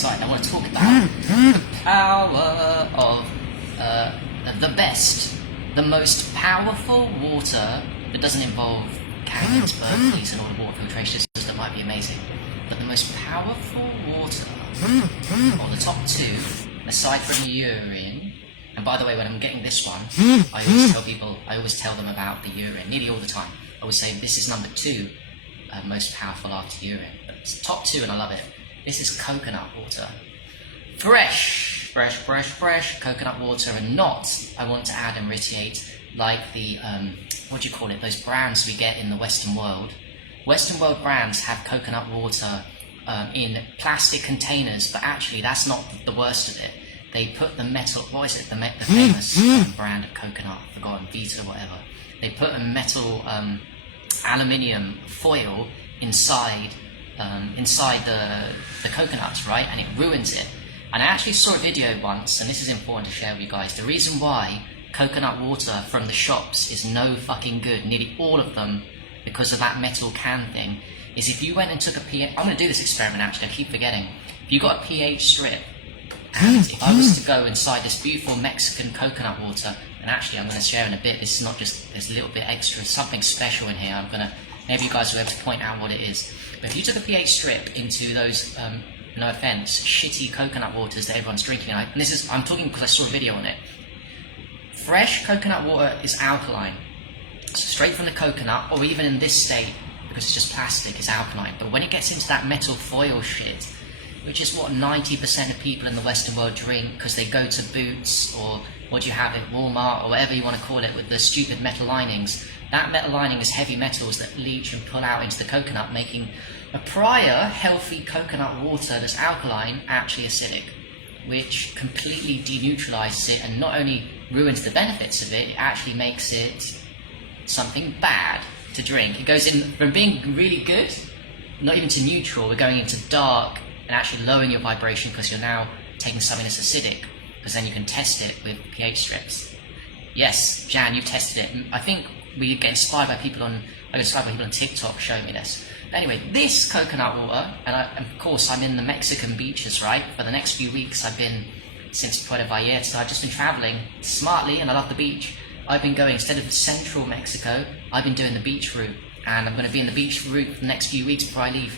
excited. I want to talk about the power of the best, the most powerful water that doesn't involve canyons, berkeley's and all the water filtration systems that might be amazing. But the most powerful water, or the top two, aside from urine. And by the way, when I'm getting this one, I always tell them about the urine, nearly all the time. I always say this is number two most powerful after urine. But it's top two and I love it. This is coconut water. Fresh coconut water, and not, I want to add and reiterate, like the, what do you call it, those brands we get in the Western world. Western world brands have coconut water in plastic containers, but actually that's not the worst of it. They put the metal, what is it, the famous brand of coconut, I've forgotten, Vita, whatever. They put a metal aluminium foil inside the coconuts, right? And it ruins it. And I actually saw a video once, and this is important to share with you guys. The reason why coconut water from the shops is no fucking good, nearly all of them, because of that metal can thing, is if you went and took a pH... I'm going to do this experiment actually, I keep forgetting. If you got a pH strip, and if I was to go inside this beautiful Mexican coconut water, and actually I'm going to share in a bit, this is not just, there's a little bit extra, something special in here, I'm going to, maybe you guys will be able to point out what it is. But if you took a pH strip into those, no offense, shitty coconut waters that everyone's drinking, and this is, I'm talking because I saw a video on it. Fresh coconut water is alkaline, so straight from the coconut, or even in this state, because it's just plastic, it's alkaline. But when it gets into that metal foil shit, which is what 90% of people in the Western world drink, because they go to Boots, or what do you have at Walmart, or whatever you want to call it, with the stupid metal linings. That metal lining is heavy metals that leach and pull out into the coconut, making a prior healthy coconut water that's alkaline actually acidic, which completely deneutralizes it and not only ruins the benefits of it, it actually makes it something bad to drink. It goes in from being really good, not even to neutral, we're going into dark and actually lowering your vibration because you're now taking something that's acidic, because then you can test it with pH strips. Yes, Jan, you've tested it. I think we get inspired by people on, I get inspired by people on TikTok showing me this. But anyway, this coconut water, and of course I'm in the Mexican beaches, right? For the next few weeks I've been, since Puerto Vallarta, I've just been traveling smartly, and I love the beach. I've been going, instead of central Mexico, I've been doing the beach route, and I'm going to be in the beach route for the next few weeks before I leave,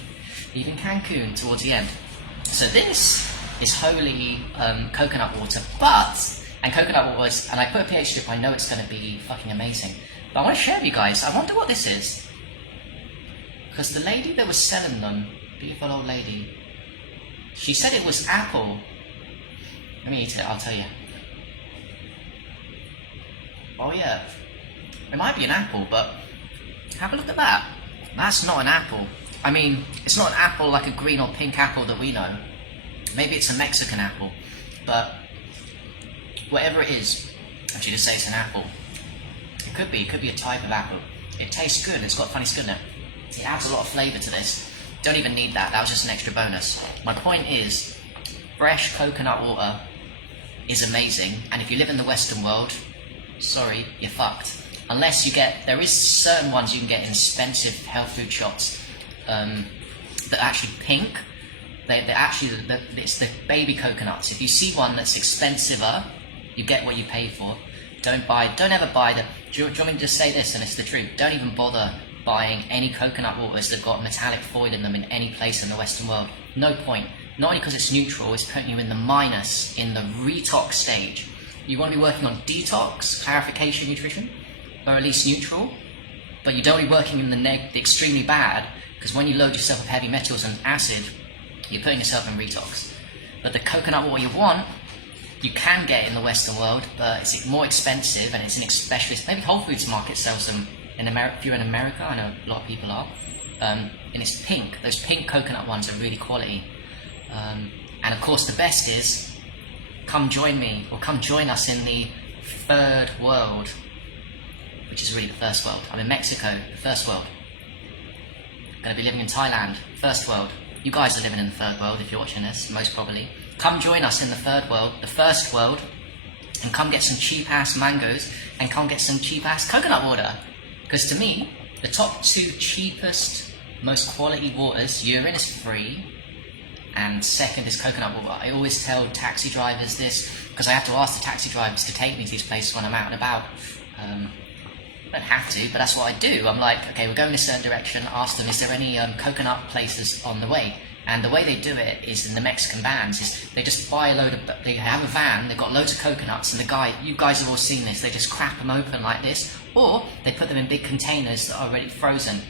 leaving Cancun towards the end. So this is holy coconut water, and coconut water is, and I put a pH strip, I know it's going to be fucking amazing. But I want to share with you guys, I wonder what this is. Because the lady that was selling them, beautiful old lady, she said it was apple. Let me eat it, I'll tell you. Oh yeah, it might be an apple, but have a look at that. That's not an apple. I mean, it's not an apple like a green or pink apple that we know. Maybe it's a Mexican apple, but whatever it is, actually to say it's an apple, it could be a type of apple. It tastes good, it's got funny skin in it. It adds a lot of flavour to this. Don't even need that, that was just an extra bonus. My point is, fresh coconut water is amazing, and if you live in the Western world, sorry, you're fucked. Unless you get, there is certain ones you can get in expensive health food shops that are actually pink. They're actually, it's the baby coconuts. If you see one that's expensiver, you get what you pay for. Don't ever buy them. Do you want me to just say this, and it's the truth? Don't even bother buying any coconut waters that got metallic foil in them in any place in the Western world. No point. Not only because it's neutral, it's putting you in the minus, in the retox stage. You want to be working on detox, clarification, nutrition, or at least neutral, but you don't be working in the extremely bad, because when you load yourself with heavy metals and acid, you're putting yourself in retox. But the coconut water you want, you can get in the Western world, but it's more expensive, and it's an specialist. Maybe Whole Foods Market sells them in America. If you're in America, I know a lot of people are. And it's pink. Those pink coconut ones are really quality. And of course, the best is, come join me, or come join us in the third world, which is really the first world. I'm in Mexico, the first world. I'm going to be living in Thailand, first world. You guys are living in the third world if you're watching this, most probably. Come join us in the third world, the first world, and come get some cheap-ass mangoes, and come get some cheap-ass coconut water. Because to me, the top two cheapest, most quality waters, urine is free, and second is coconut water. I always tell taxi drivers this, because I have to ask the taxi drivers to take me to these places when I'm out and about. I don't have to, but that's what I do. I'm like, okay, we're going in a certain direction, ask them, is there any coconut places on the way? And the way they do it is in the Mexican vans, is they just buy a load of, they have a van, they've got loads of coconuts, and the guy, you guys have all seen this, they just crack them open like this, or they put them in big containers that are already frozen.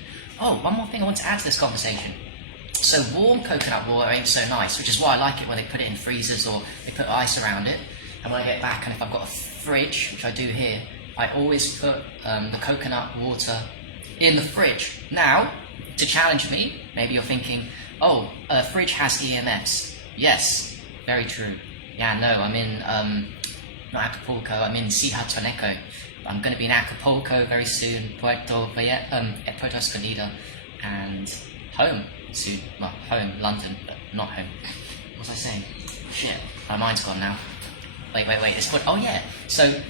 Oh, one more thing I want to add to this conversation. So warm coconut water ain't so nice, which is why I like it when they put it in freezers or they put ice around it. And when I get back, and if I've got a fridge, which I do here, I always put the coconut water in the fridge. Now, to challenge me, maybe you're thinking, oh, a fridge has EMS. Yes, very true. Yeah, no, I'm in, not Acapulco, I'm in Cihuatanejo. I'm going to be in Acapulco very soon, Puerto Escondido, and home soon. Well, home, London, but not home. What was I saying? Shit, my mind's gone now. Wait, oh yeah, so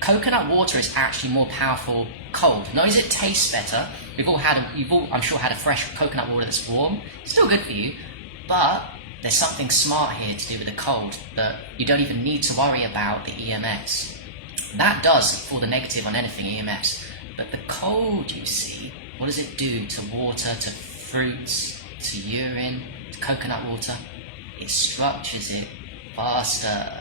coconut water is actually more powerful cold. Not only does it taste better, you've all, I'm sure, had a fresh coconut water that's warm. It's still good for you, but there's something smart here to do with the cold that you don't even need to worry about the EMS. That does fall the negative on anything EMS, but the cold, you see, what does it do to water, to fruits, to urine, to coconut water? It structures it faster.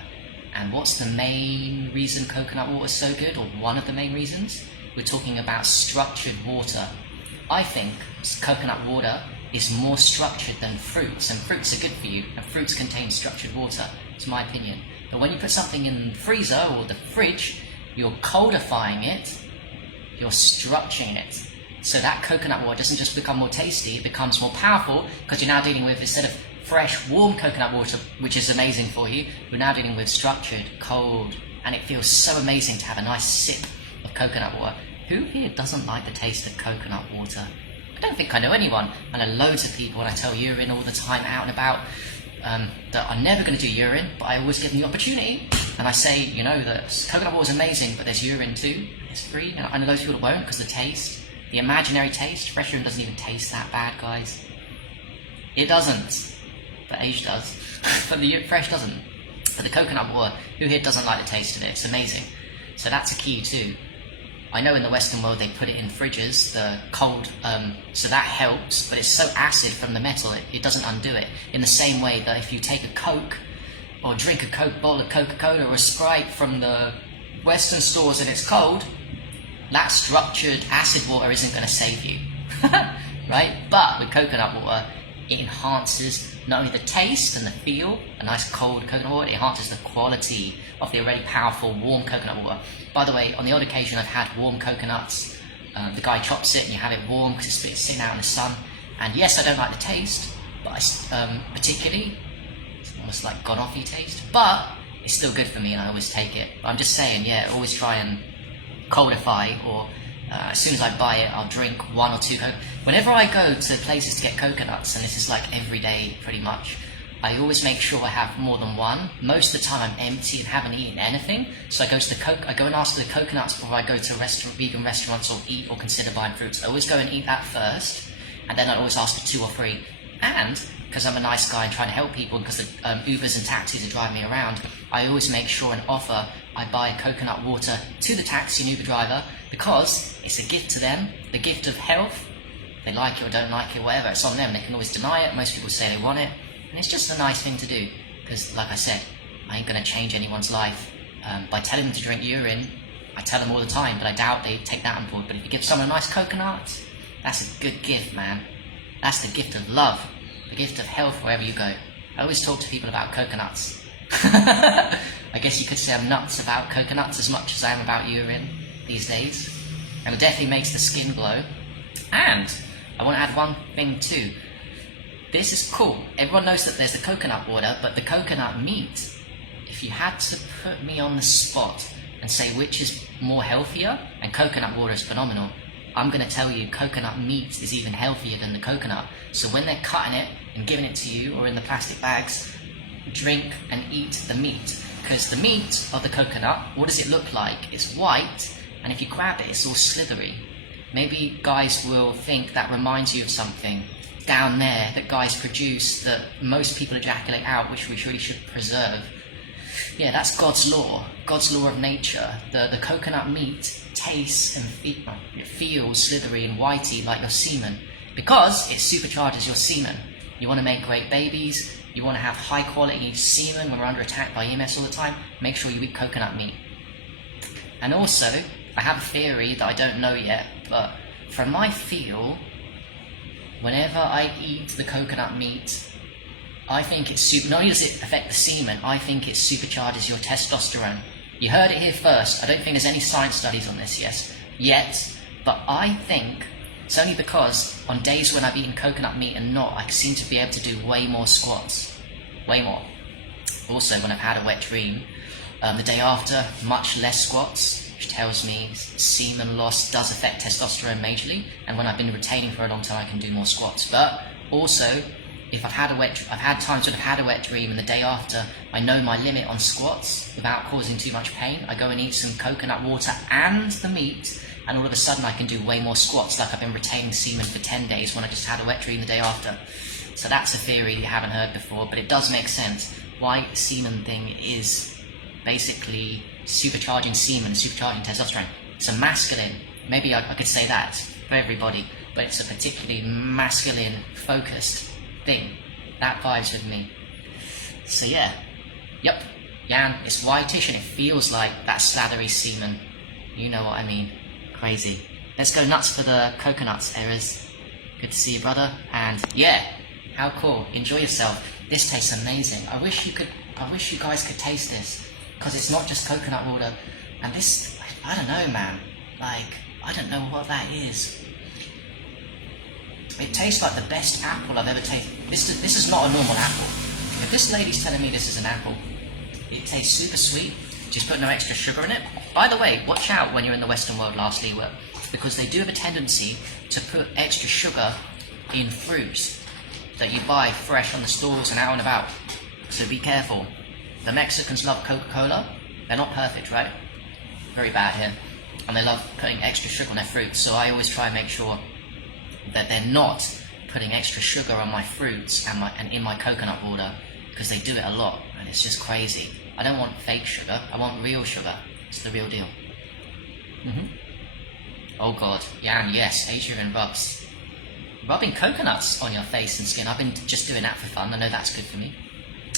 And what's the main reason coconut water is so good, or one of the main reasons? We're talking about structured water. I think coconut water is more structured than fruits, and fruits are good for you, and fruits contain structured water. It's my opinion. But when you put something in the freezer or the fridge, you're coldifying it, you're structuring it. So that coconut water doesn't just become more tasty, it becomes more powerful, because you're now dealing with, instead of fresh, warm coconut water, which is amazing for you, we're now dealing with structured, cold, and it feels so amazing to have a nice sip of coconut water. Who here doesn't like the taste of coconut water? I don't think I know anyone. I know loads of people, and I tell urine all the time out and about, that I'm never going to do urine, but I always give them the opportunity, and I say, you know, that coconut water is amazing, but there's urine too, it's free, and I know those people that won't, because the taste, the imaginary taste, fresh urine doesn't even taste that bad, guys. It doesn't. But age does, but the fresh doesn't. But the coconut water, who here doesn't like the taste of it? It's amazing. So that's a key too. I know in the Western world they put it in fridges, the cold, so that helps, but it's so acid from the metal, it doesn't undo it. In the same way that if you take a Coke, or drink a Coke bottle of Coca-Cola or a Sprite from the Western stores and it's cold, that structured acid water isn't going to save you, right? But with coconut water, it enhances not only the taste and the feel, a nice cold coconut water, it enhances the quality of the already powerful warm coconut water. By the way, on the odd occasion I've had warm coconuts, the guy chops it and you have it warm because it's sitting out in the sun, and yes, I don't like the taste, but I, particularly, it's almost like gone offy taste, but it's still good for me and I always take it. But I'm just saying, yeah, always try and coldify, or as soon as I buy it, I'll drink one or two coconuts. Whenever I go to places to get coconuts, and this is like every day pretty much, I always make sure I have more than one. Most of the time I'm empty and haven't eaten anything, so I go and ask for the coconuts before I go to vegan restaurants or eat or consider buying fruits. I always go and eat that first, and then I always ask for 2 or 3. And because I'm a nice guy and trying to help people, and because the Ubers and taxis are driving me around, I always make sure and offer I buy coconut water to the taxi and Uber driver, because it's a gift to them, the gift of health. They like it or don't like it, whatever, it's on them. They can always deny it. Most people say they want it, and it's just a nice thing to do, because like I said, I ain't going to change anyone's life by telling them to drink urine. I tell them all the time, but I doubt they take that on board. But if you give someone a nice coconut, that's a good gift, man. That's the gift of love, the gift of health wherever you go. I always talk to people about coconuts. I guess you could say I'm nuts about coconuts as much as I am about urine these days. And it definitely makes the skin glow. And I want to add one thing too. This is cool. Everyone knows that there's the coconut water, but the coconut meat, if you had to put me on the spot and say which is more healthier, and coconut water is phenomenal, I'm going to tell you coconut meat is even healthier than the coconut. So when they're cutting it and giving it to you, or in the plastic bags, drink and eat the meat. Because the meat of the coconut, what does it look like? It's white, and if you grab it, it's all slithery. Maybe guys will think that reminds you of something. down there that guys produce that most people ejaculate out, which we really should preserve. Yeah, that's God's law of nature. The coconut meat tastes and it feels slithery and whitey like your semen because it supercharges your semen. You want to make great babies, you want to have high quality semen when we're under attack by EMS all the time, make sure you eat coconut meat. And also, I have a theory that I don't know yet, but from my feel, whenever I eat the coconut meat, I think not only does it affect the semen, I think it supercharges your testosterone. You heard it here first. I don't think there's any science studies on this yet, but I think it's only because on days when I've eaten coconut meat and not, I seem to be able to do way more squats. Way more. Also, when I've had a wet dream, the day after, much less squats, which tells me semen loss does affect testosterone majorly, and when I've been retaining for a long time, I can do more squats. But also, if I've had times when I've had a wet dream and the day after I know my limit on squats without causing too much pain, I go and eat some coconut water and the meat, and all of a sudden I can do way more squats like I've been retaining semen for 10 days when I just had a wet dream the day after. So that's a theory you haven't heard before, but it does make sense why the semen thing is basically supercharging semen and supercharging testosterone. It's a masculine, maybe I could say that for everybody, but it's a particularly masculine focused thing. That vibes with me. So yeah, yep, Jan, it's whitish and it feels like that slathery semen. You know what I mean. Crazy. Let's go nuts for the coconuts, Errors. Good to see you, brother. And yeah, how cool. Enjoy yourself. This tastes amazing. I wish you guys could taste this, because it's not just coconut water. And this, I don't know, man. Like, I don't know what that is. It tastes like the best apple I've ever tasted. This is not a normal apple. If this lady's telling me this is an apple, it tastes super sweet, just put no extra sugar in it. By the way, watch out when you're in the Western world, lastly, because they do have a tendency to put extra sugar in fruits that you buy fresh on the stores and out and about. So be careful. The Mexicans love Coca-Cola. They're not perfect, right? Very bad here. And they love putting extra sugar on their fruits, so I always try and make sure that they're not putting extra sugar on my fruits and in my coconut water, because they do it a lot and it's just crazy. I don't want fake sugar, I want real sugar. It's the real deal. Oh god, Jan, yes, Adrian rubs. Rubbing coconuts on your face and skin, I've been just doing that for fun. I know that's good for me.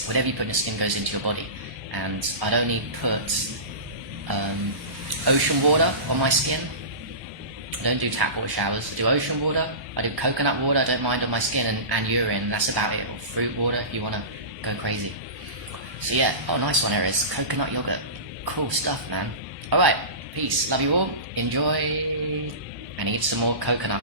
Whatever you put in your skin goes into your body, and I'd only put ocean water on my skin. I don't do tap water showers. I do ocean water, I do coconut water, I don't mind on my skin, and urine, that's about it. Or fruit water if you want to go crazy. So yeah, oh nice one, Erez. Coconut yogurt. Cool stuff, man. Alright, peace. Love you all. Enjoy. And eat some more coconut.